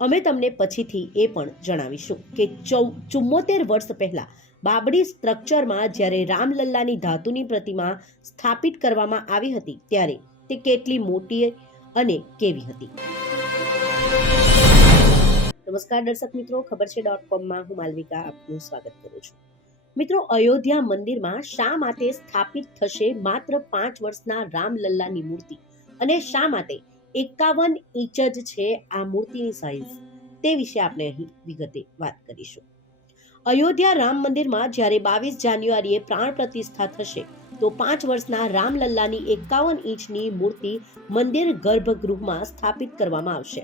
અમે તમને પછીથી એ પણ જણાવીશું કે ચુમ્મોતેર વર્ષ પહેલા બાબડી સ્ટ્રક્ચરમાં જ્યારે રામલલ્લાની ધાતુની પ્રતિમા સ્થાપિત કરવામાં આવી હતી ત્યારે તે કેટલી મોટી અને કેવી હતી. નમસ્કાર દર્શક મિત્રો, ખબર છે ડોટ કોમમાં હું માલવિકા આપનું સ્વાગત કરું છું. મિત્રો, અયોધ્યા મંદિરમાં શા માટે સ્થાપિત થશે માત્ર પાંચ વર્ષના રામલલ્લાની મૂર્તિ અને શા માટે એકાવન ઇંચ જ છે આ મૂર્તિની સાઇઝ તે વિશે આપણે અહીં વિગતે વાત કરીશું. અયોધ્યા રામ મંદિરમાં જ્યારે બાવીસ જાન્યુઆરીએ પ્રાણ પ્રતિષ્ઠા થશે, તો પાંચ વર્ષના રામલલ્લાની એકાવન ઇંચની મૂર્તિ મંદિર ગર્ભગૃહમાં સ્થાપિત કરવામાં આવશે.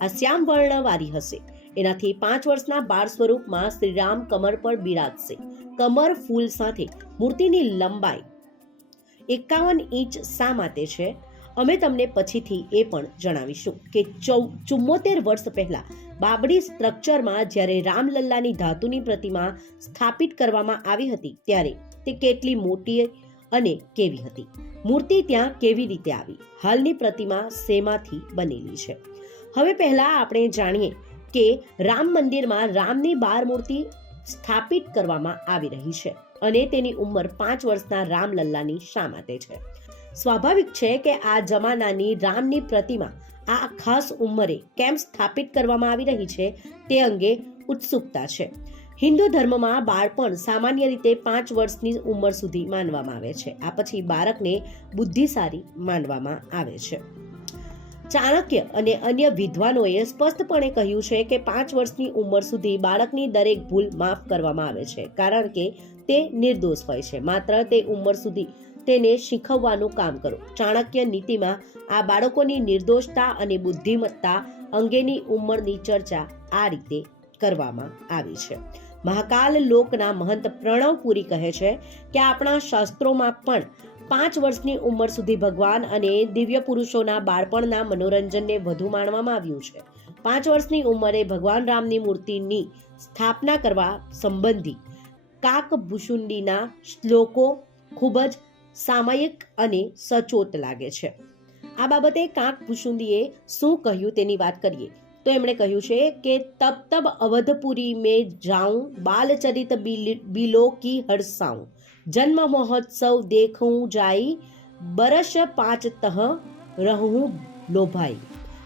આ શ્યામ વર્ણવાળી હશે. એનાથી પાંચ વર્ષના બાળ સ્વરૂપમાં શ્રીરામ કમર પર બિરાજશે. કમર ફૂલ સાથે મૂર્તિની લંબાઈ એકાવન ઇંચ શા માટે છે? અમે તમને પછીથી એ પણ જણાવીશું કે ચૌ ચુમ્મોતેર વર્ષ પહેલા બાબડી સ્ટ્રક્ચરમાં જ્યારે રામલલ્લાની ધાતુની પ્રતિમા સ્થાપિત કરવામાં આવી હતી, ત્યારે તે કેટલી મોટી અને કેવી હતી? મૂર્તિ ત્યાં કેવી રીતે આવી? હાલની પ્રતિમા શેમાંથી બનેલી છે? હવે પહેલા આપણે જાણીએ કે રામ મંદિરમાં રામની બાર મૂર્તિ સ્થાપિત કરવામાં આવી રહી છે અને તેની ઉંમર પાંચ વર્ષના રામલલ્લાની શા માટે છે? સ્વાભાવિક છે કે આ જમાનાની રામની પ્રતિમા આ ખાસ ઉંમરે કેમ સ્થાપિત કરવામાં આવી રહી છે તે અંગે ઉત્સુકતા છે. હિન્દુ ધર્મમાં બાળપણ સામાન્ય રીતે પાંચ વર્ષની ઉંમર સુધી માનવામાં આવે છે. આ પછી બાળકને બુદ્ધિશાળી માનવામાં આવે છે. ચાણક્ય અને અન્ય વિદ્વાનોએ સ્પષ્ટપણે કહ્યું છે કે પાંચ વર્ષની ઉંમર સુધી બાળકની દરેક ભૂલ માફ કરવામાં આવે છે, કારણ કે તે નિર્દોષ હોય છે. માત્ર તે ઉંમર સુધી તેને શીખવવાનું કામ કરો. ચાણક્ય નીતિમાં આ બાળકોની નિર્દોષતા અને બુદ્ધિમત્તા અંગેની ઉંમરની ચર્ચા આ રીતે કરવામાં આવી છે. મહાકાલ લોકના મહંત પ્રણવપુરી કહે છે કે, આપણા શાસ્ત્રોમાં પણ પાંચ વર્ષની ઉંમર સુધી ભગવાન અને દિવ્ય પુરુષોના બાળપણના મનોરંજનને વધુ માણવામાં આવ્યું છે. પાંચ વર્ષની ઉંમરે ભગવાન રામની મૂર્તિની સ્થાપના કરવા સંબંધી કાકભૂષુંડીના શ્લોકો ખૂબ જ સામયિક અને સચોટ લાગે છે. આ બાબતે કાંક ભૂષુંદીએ શું કહ્યું તેની વાત કરીએ. તો એમણે કહ્યું છે કે, તબ તબ અવધપુરી મેં જાઉં, બાલચરિત બિલો કી હરસાઉં. જન્મ મહોત્સવ દેખું જાઈ બરસ પાંચ તહ રહું લોભાઈ.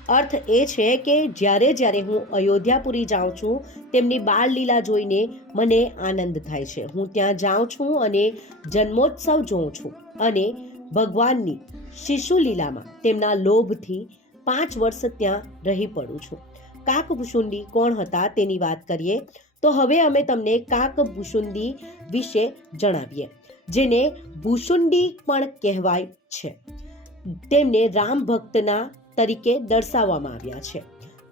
અર્થ એ છે કે જ્યારે જ્યારે હું અયોધ્યાપુરી જાઉં છું, તેમની બાળ લીલા જોઈને મને આનંદ થાય છે. હું ત્યાં જાઉં છું અને જન્મોત્સવ જોઉં છું અને ભગવાનની શિશુ લીલામાં તેમના લોભથી પાંચ વર્ષ ત્યાં રહી પડું છું. કાકભૂષુંડી કોણ હતા તેની વાત કરીએ? તો હવે અમે તમને કાકભૂષુંડી વિશે જણાવીએ, જેને ભૂસુંડી પણ કહેવાય છે. તેમને રામ ભક્તના તરીકે દર્શાવવામાં આવ્યા છે.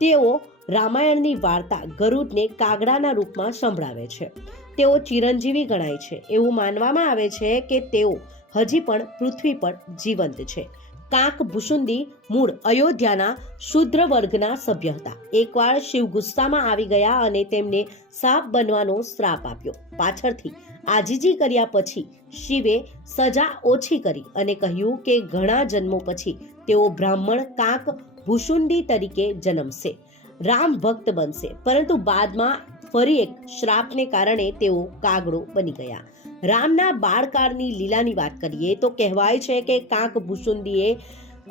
તેઓ રામાયણની વાર્તા ગરુડને કાગડાના રૂપમાં સંભળાવે છે. તેઓ ચિરંજીવી ગણાય છે. એવું માનવામાં આવે છે કે તેઓ હજી પણ પૃથ્વી પર જીવંત છે. કાંક ભૂષુંડી મૂળ અયોધ્યાના શુદ્ર વર્ગના સભ્ય હતા. એકવાર શિવ ગુસ્સામાં આવી ગયા અને તેમને સાપ બનવાનો શ્રાપ આપ્યો. પાછળથી આજીજી કર્યા પછી શિવે સજા ઓછી કરી અને કહ્યું કે ઘણા જન્મો પછી તેઓ બ્રાહ્મણ કાંક ભૂસુંડી તરીકે જન્મશે. રામ ભક્ત બનશે. પરંતુ બાદમાં ફરી એક શ્રાપને કારણે તેઓ કાગડો બની ગયા. રામના બાળકાળની લીલાની વાત કરીએ તો કહેવાય છે કે કાંક ભૂસુંદીએ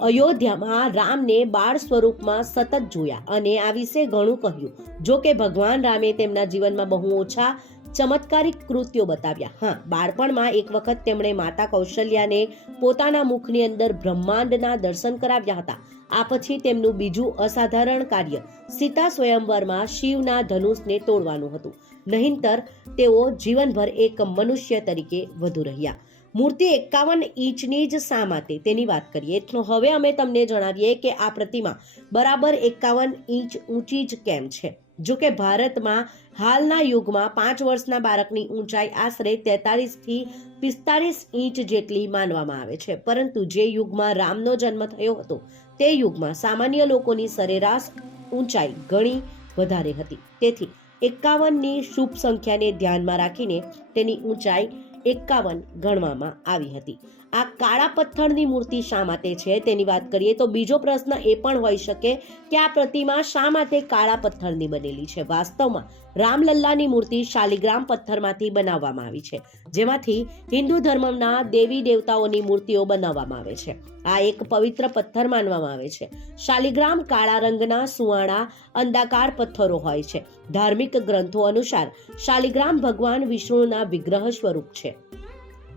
અયોધ્યામાં રામને બાળ સ્વરૂપમાં સતત જોયા અને આ વિશે ઘણું કહ્યું. જો કે ભગવાન રામે તેમના જીવનમાં બહુ ઓછા ચમત્કારિક કૃત્યો બતાવ્યા. હા, બાળપણમાં એક વખત તેમણે માતા કૌશલ્યાને પોતાના મુખની અંદર બ્રહ્માંડના દર્શન કરાવ્યા હતા. આ પછી તેમનું બીજું અસાધારણ કાર્ય સીતા સ્વયંવરમાં શિવના ધનુષને તોડવાનું હતું. નહીંતર, તેઓ જીવનભર એક મનુષ્ય તરીકે વધુ રહ્યા. મૂર્તિ એકાવન ઇંચની જ શા માટે? તેની વાત કરીએ. તો હવે અમે તમને જણાવીએ કે આ પ્રતિમા બરાબર એકાવન ઇંચ ઊંચી જ કેમ છે? જો કે ભારતમાં હાલના યુગમાં પાંચ વર્ષના બાળકની ઊંચાઈ આશરે તેતાલીસથી પિસ્તાળીસ ઇંચ જેટલી માનવામાં આવે છે. પરંતુ જે યુગમાં રામનો જન્મ થયો હતો, તે યુગમાં સામાન્ય લોકોની સરેરાશ ઊંચાઈ ઘણી વધારે હતી. તેથી એકાવનની શુભ સંખ્યાને ધ્યાનમાં રાખીને તેની ઊંચાઈ એકાવન ગણવામાં આવી હતી. આ કાળા પથ્થરની મૂર્તિ શા માટે છે તેની વાત કરીએ તો બીજો પ્રશ્ન એ પણ હોઈ શકે કે આ પ્રતિમા શા માટે કાળા પથ્થરની બનેલી છે? વાસ્તવમાં રામલલ્લાની મૂર્તિ શાલિગ્રામ પથ્થરમાંથી બનાવવામાં આવી છે, જેમાંથી હિન્દુ ધર્મના દેવી દેવતાઓની મૂર્તિઓ બનાવવામાં આવે છે. આ એક પવિત્ર પથ્થર માનવામાં આવે છે. શાલિગ્રામ કાળા રંગના સુવાણા અંધાકાર પથ્થરો હોય છે. ધાર્મિક ગ્રંથો અનુસાર શાલિગ્રામ ભગવાન વિષ્ણુના વિગ્રહ સ્વરૂપ છે.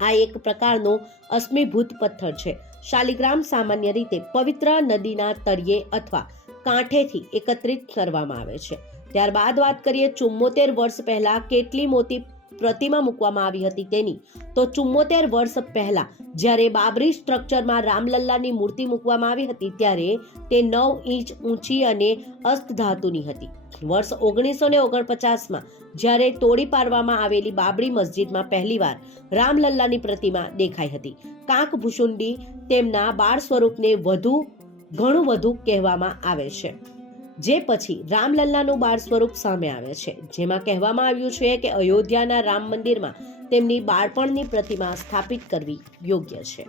આ એક પ્રકારનો અશ્મિભૂત પથ્થર છે. શાલિગ્રામ સામાન્ય રીતે પવિત્ર નદીના તળિયે અથવા કાંઠેથી એકત્રિત કરવામાં આવે છે. ત્યારબાદ વાત કરીએ ચુમ્મોતેર વર્ષ પહેલા કેટલી મોટી પ્રતિમા મૂકવામાં આવી હતી તેની. તો ચુમ્મોતેર વર્ષ પહેલા, જ્યારે બાબરી સ્ટ્રક્ચરમાં રામલલ્લાની મૂર્તિ મૂકવામાં આવી હતી, ત્યારે તે નવ ઇંચ ઊંચી અને અસ્તધાતુની હતી. વર્ષ ઓગણીસો ને ઓગણપચાસમાં, જ્યારે તોડી પાડવામાં આવેલી બાબરી મસ્જિદમાં પહેલીવાર રામલલ્લાની પ્રતિમા દેખાઈ હતી. કાંક ભૂષુંડી તેમના બાળ સ્વરૂપને વધુ, ઘણું વધુ કહેવામાં આવે છે. જે પછી રામલલ્લાનું બાળ સ્વરૂપ સામે આવે છે. જેમાં કહેવામાં આવ્યું છે કે અયોધ્યાના રામ મંદિરમાં તેમની બાળપણની પ્રતિમા સ્થાપિત કરવી યોગ્ય છે.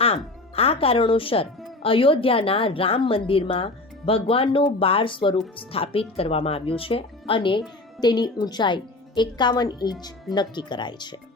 આમ, આ કારણોસર અયોધ્યાના રામ મંદિરમાં ભગવાનનું બાળ સ્વરૂપ સ્થાપિત કરવામાં આવ્યું છે અને તેની ઊંચાઈ એકાવન ઇંચ નક્કી કરાઈ છે.